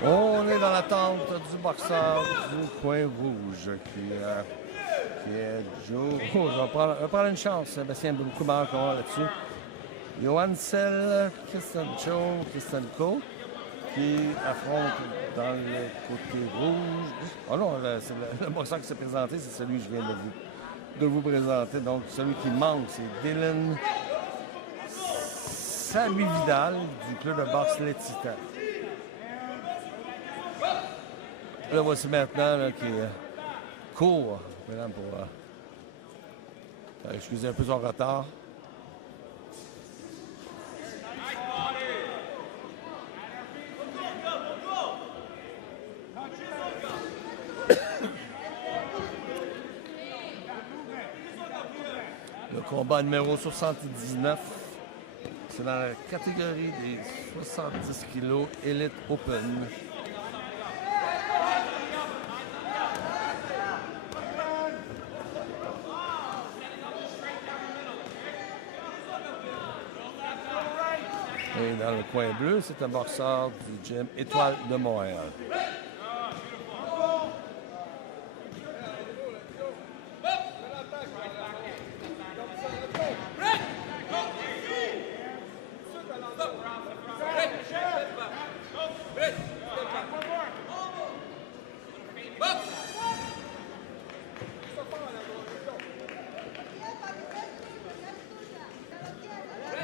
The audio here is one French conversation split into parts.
On est dans l'attente du boxeur du coin rouge qui est Joe. Oh, je vais prendre une chance. Sébastien Broucoubar là-dessus. Johansel Kristenko qui affronte dans le côté rouge. Oh non, c'est le boxeur qui s'est présenté, c'est celui que je viens de vous présenter. Donc, celui qui manque, c'est Dylan Samy Vidal du club de boxe Les Titans. Là, voici maintenant là, qui court maintenant pour excuser un peu son retard. Le combat numéro 79, c'est dans la catégorie des 70 kilos Elite Open. Et dans le coin bleu, c'est un boxeur du gym Étoile de Montréal.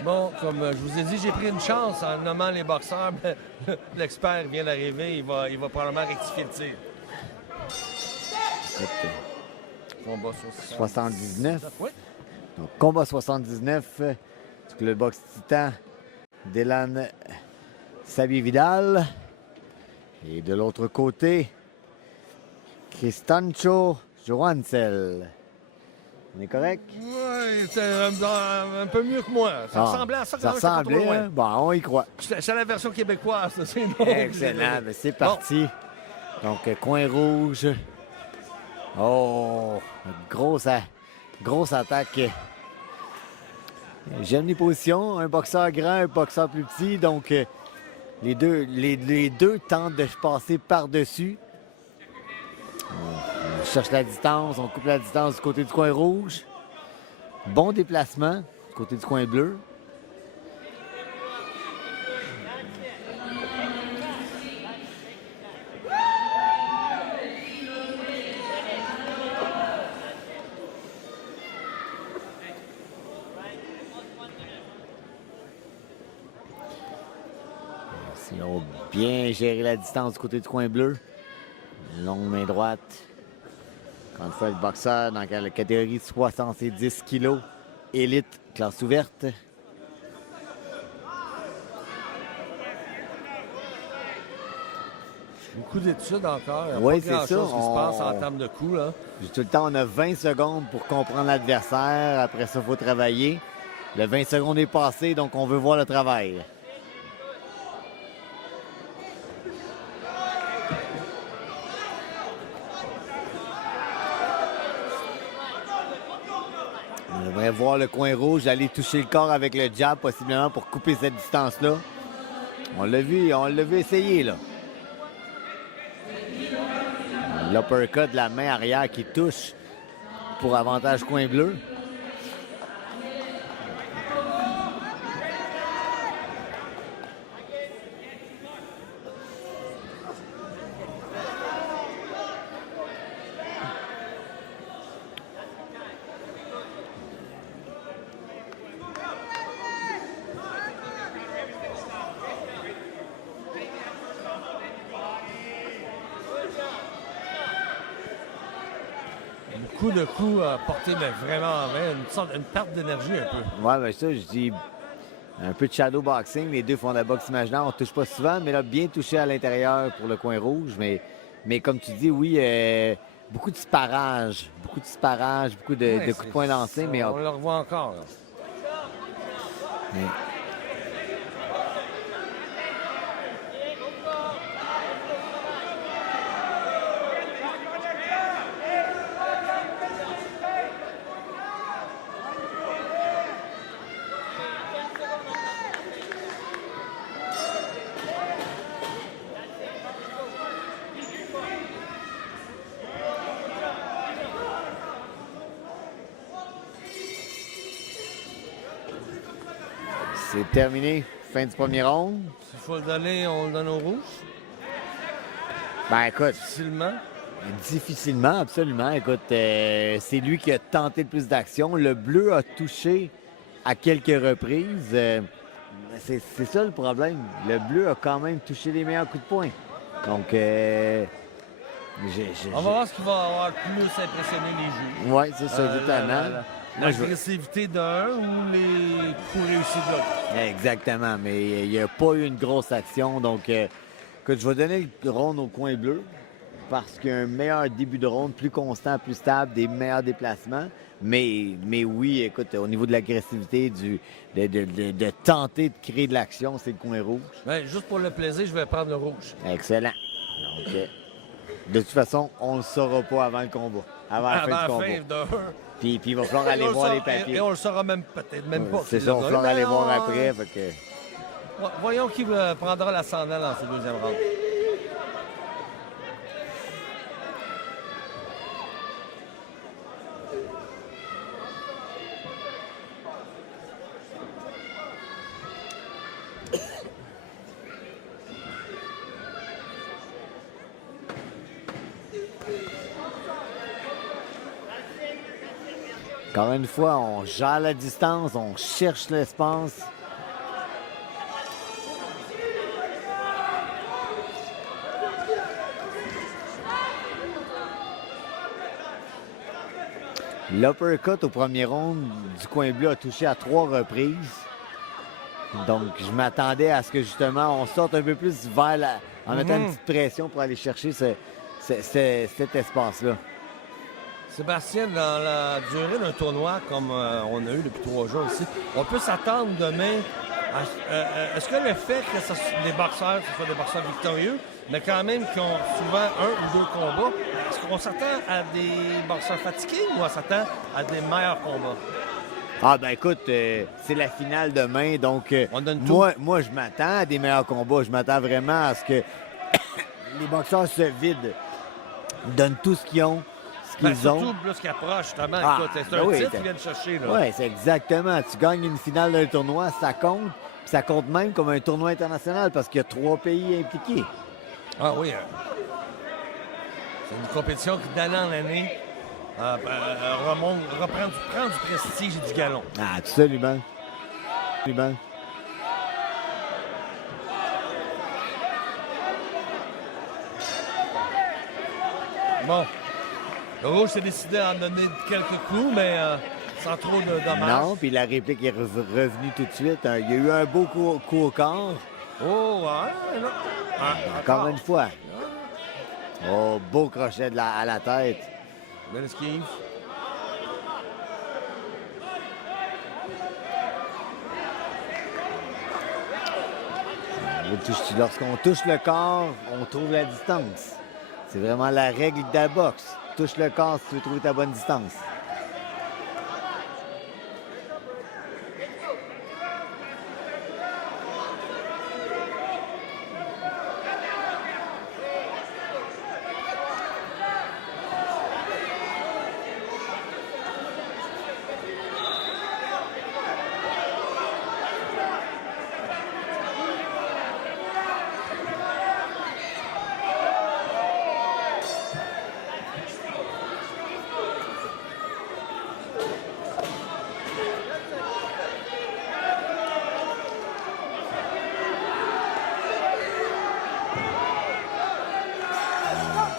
Bon, comme je vous ai dit, j'ai pris une chance en nommant les boxeurs, mais l'expert vient d'arriver, il va probablement rectifier le tir. Combat 79. Oui. Donc, combat 79 du club boxe Titan, Dylan Samy Vidal. Et de l'autre côté, Kristancho Johansel. On est correct? Oui, c'est un peu mieux que moi. Ça ressemblait à ça. Ça ressemblait, hein? Bon, on y croit. C'est la version québécoise, c'est excellent, mais c'est parti. Bon. Donc, coin rouge. Oh, grosse attaque. J'aime les positions. Un boxeur grand, un boxeur plus petit. Donc, les deux tentent de passer par-dessus. On cherche la distance, on coupe la distance du côté du coin rouge. Bon déplacement du côté du coin bleu. Ils ont bien géré la distance du côté du coin bleu. Longue main droite. Encore une fois, le boxeur dans la catégorie 70 kilos. Élite, classe ouverte. Beaucoup d'études encore. Oui, c'est ça. Qui se passe en termes de coups. Là. Tout le temps, on a 20 secondes pour comprendre l'adversaire. Après ça, il faut travailler. Le 20 secondes est passé, donc on veut voir le travail. On devrait voir le coin rouge aller toucher le corps avec le jab, possiblement pour couper cette distance-là. On l'a vu essayer, là. L'uppercut de la main arrière qui touche pour avantage coin bleu. Beaucoup de coups portés, mais vraiment en main, une perte d'énergie un peu. Ouais, ben ça, je dis un peu de shadow boxing. Les deux font de la boxe imaginaire. On ne touche pas souvent, mais là, bien touché à l'intérieur pour le coin rouge. Mais comme tu dis, oui, beaucoup de sparage. Beaucoup de coups de poing lancés. Mais on le revoit encore. Là. Mais... C'est terminé. Fin du premier round. S'il faut le donner, on le donne au rouge. Ben écoute, Difficilement. difficilement, absolument. Écoute, c'est lui qui a tenté le plus d'action. Le bleu a touché à quelques reprises. C'est ça le problème. Le bleu a quand même touché les meilleurs coups de poing. Donc, On va voir ce qui va avoir le plus impressionné les juges. Oui, c'est ça, totalement. Moi, je veux- L'agressivité d'un ou les coups réussis de l'autre. Exactement, mais il n'y a pas eu une grosse action. Donc, écoute, je vais donner le ronde au coin bleu parce qu'il y a un meilleur début de ronde, plus constant, plus stable, des meilleurs déplacements. Mais oui, écoute, au niveau de l'agressivité, de tenter de créer de l'action, c'est le coin rouge. Ben, juste pour le plaisir, je vais prendre le rouge. Excellent. Donc, de toute façon, on ne le saura pas avant le combat, avant la fin du combat. Puis il va falloir aller voir les papiers. Et on le saura peut-être même pas. C'est ça, il va falloir aller voir après. Fait que... Voyons qui prendra l'ascendant dans ce deuxième round. Encore une fois, on gère la distance, on cherche l'espace. L'uppercut au premier round du coin bleu a touché à 3 reprises. Donc, je m'attendais à ce que justement on sorte un peu plus vers en mettant une petite pression pour aller chercher cet espace-là. Sébastien, dans la durée d'un tournoi comme on a eu depuis 3 jours ici, on peut s'attendre demain est-ce que le fait que les boxeurs, ce soit des boxeurs victorieux, mais quand même qui ont souvent 1 ou 2 combats, est-ce qu'on s'attend à des boxeurs fatigués ou on s'attend à des meilleurs combats? Ah ben écoute, c'est la finale demain, donc On donne tout. moi je m'attends à des meilleurs combats. Je m'attends vraiment à ce que les boxeurs se vident, donnent tout ce qu'ils ont, ce qu'ils ont. Surtout plus qu'approche, justement. Ah, Écoute, c'est ben un oui, titre qu'ils viennent chercher. Là. Oui, c'est exactement. Tu gagnes une finale d'un tournoi, ça compte. Puis ça compte même comme un tournoi international parce qu'il y a 3 pays impliqués. Ah oui. C'est une compétition qui, d'année en année, prend du prestige et du galon. Ah, absolument. Absolument. Bon. Le rouge s'est décidé à en donner quelques coups, mais sans trop de dommages. Non, puis la réplique est revenue tout de suite. Il y a eu un beau coup au corps. Oh, ouais. Là. Encore une fois. Oh, beau crochet à la tête. Belle esquive. Lorsqu'on touche le corps, on trouve la distance. C'est vraiment la règle de la boxe. Touche le corps si tu veux trouver ta bonne distance.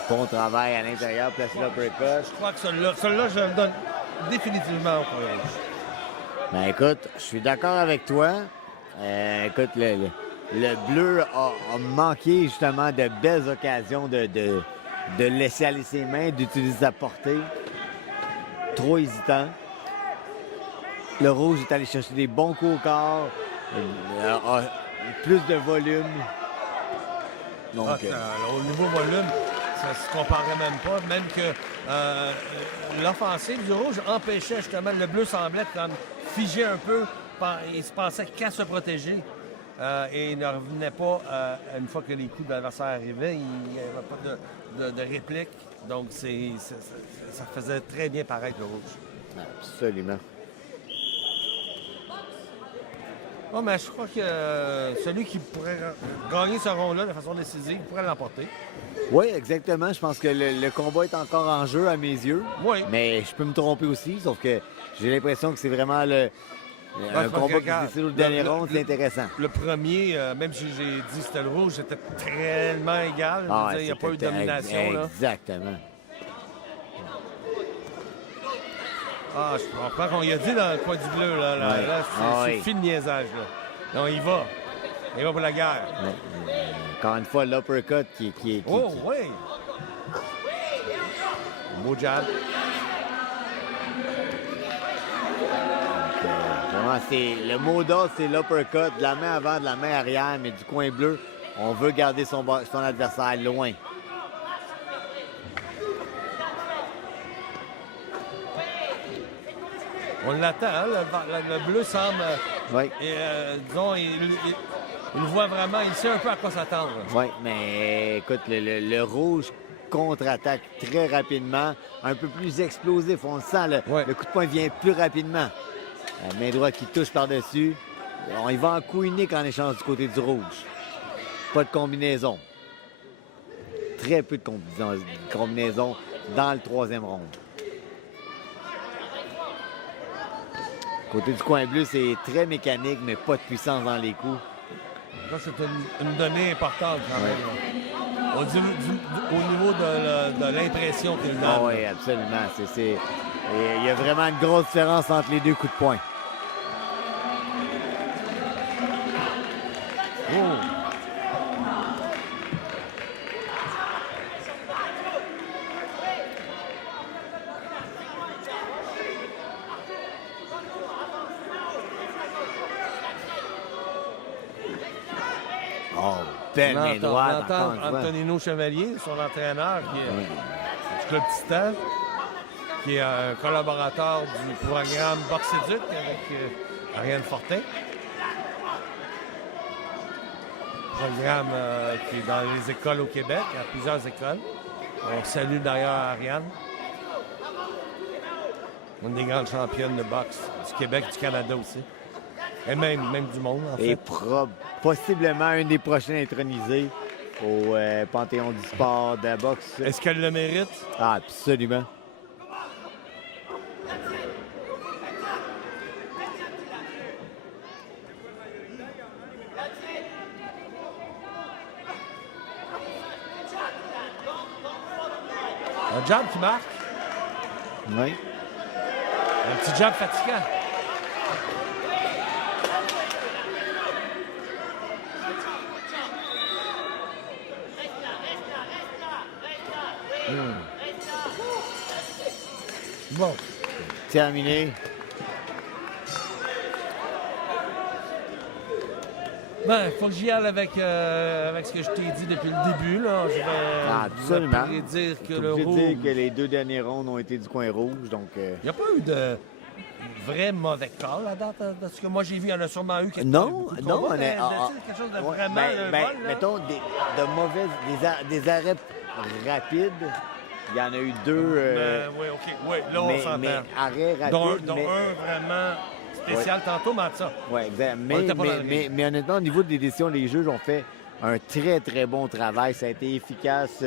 Bon travail à l'intérieur, place l'uppercut. Je crois que celui-là, je le donne définitivement au point rouge. Ben écoute, je suis d'accord avec toi. Écoute, le bleu a manqué justement de belles occasions de laisser aller ses mains, d'utiliser sa portée. Trop hésitant. Le rouge est allé chercher des bons coups au corps, plus de volume. Donc, au niveau volume, ça se comparait même pas. Même que l'offensive du rouge empêchait justement, le bleu semblait comme figé un peu. Il se pensait qu'à se protéger. Et il ne revenait pas une fois que les coups de l'adversaire arrivaient. Il n'y avait pas de réplique. Donc, ça faisait très bien paraître le rouge. absolument. Oh, mais je crois que celui qui pourrait gagner ce rond-là de façon décisive pourrait l'emporter. Oui, exactement. Je pense que le combat est encore en jeu à mes yeux. Oui. Mais je peux me tromper aussi, sauf que j'ai l'impression que c'est vraiment un parce combat que, qui se décide au dernier round, c'est intéressant. Le premier, même si j'ai dit que c'était le rouge, c'était tellement égal. Je veux dire, il n'y a pas eu de domination. Là. Exactement. Ah, je comprends qu'on y a dit dans le coin du bleu. Là, Ouais. là c'est Oui. fini le niaisage. Là. Non, il va. Il va pour la guerre. Ouais. Encore une fois, l'uppercut qui Oh, oui. Beau jab. Vraiment, le mot d'ordre, c'est l'uppercut, de la main avant, de la main arrière, mais du coin bleu, on veut garder son adversaire loin. On l'attend. Hein? Le bleu semble... Oui. Disons, il le voit vraiment. Il sait un peu à quoi s'attendre. Oui, mais écoute, le rouge contre-attaque très rapidement, un peu plus explosif. On le sent, le coup de poing vient plus rapidement. La main droite qui touche par-dessus. Il va en coup unique en échange du côté du rouge. Pas de combinaison. Très peu de combinaison dans le troisième round. Côté du coin bleu, c'est très mécanique, mais pas de puissance dans les coups. Ça, c'est une donnée importante quand même. Au niveau de l'impression qu'il donne. Ah oui, absolument. Il y a vraiment une grosse différence entre les deux coups de poing. Oh. Belle main droite. On entend Antonino Chevalier, son entraîneur, qui est du Club Titan, qui est un collaborateur du programme Boxe Éduc avec Ariane Fortin. Programme qui est dans les écoles au Québec, il y a plusieurs écoles. On salue d'ailleurs Ariane. Une des grandes championnes de boxe du Québec, du Canada aussi. Et même du monde, en fait. Et possiblement un des prochains intronisés au Panthéon du sport de la boxe. Est-ce qu'elle le mérite? Ah, absolument. Un jab qui marque. Oui. Un petit jab fatigant. Bon. Terminé. Ben, il faut que j'y aille avec ce que je t'ai dit depuis le début. Là. Je vais absolument. dire que Je le rouge... dire que les deux derniers rounds ont été du coin rouge, donc... Il n'y a pas eu de vrai mauvais call à date de ce que moi j'ai vu. Il y en a sûrement eu qui Non, on est quelque chose de vraiment vol, mettons des arrêts rapides. Il y en a eu deux. Oui, OK. Oui, là, on s'entend. Mais arrêt rapide. Dont un vraiment spécial tantôt, mais ça. Oui, exact. Mais honnêtement, au niveau des décisions, les juges ont fait un très, très bon travail. Ça a été efficace.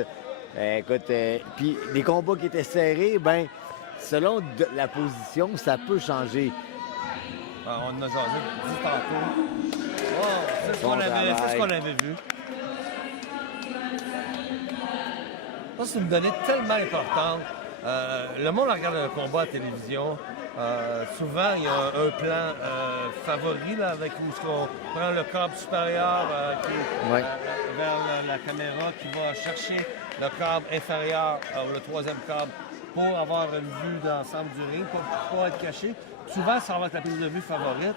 Écoute, puis des combats qui étaient serrés, ben selon la position, ça peut changer. On en a jasé juste tantôt. Oh, c'est ce qu'on avait vu. Ça, c'est une donnée tellement importante. Le monde regarde un combat à la télévision. Souvent, il y a un plan favori là, avec où on prend le câble supérieur vers la caméra qui va chercher le câble inférieur, le troisième câble, pour avoir une vue d'ensemble du ring, pour ne pas être caché. Souvent, ça va être la prise de vue favorite.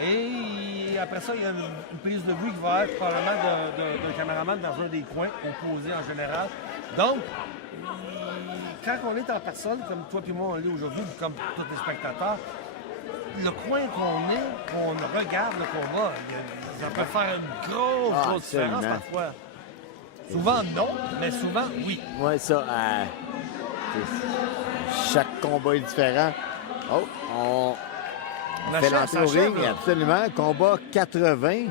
Et après ça, il y a une prise de vue qui va être probablement d'un caméraman dans un des coins opposés en général. Donc, quand on est en personne, comme toi et moi on l'est aujourd'hui, comme tous les spectateurs, le coin qu'on regarde le combat, ça peut faire une grosse différence parfois. Souvent non, mais souvent oui. Oui, ça. Chaque combat est différent. Oh, fait l'entrée au achève, ring, là. absolument. Combat 80.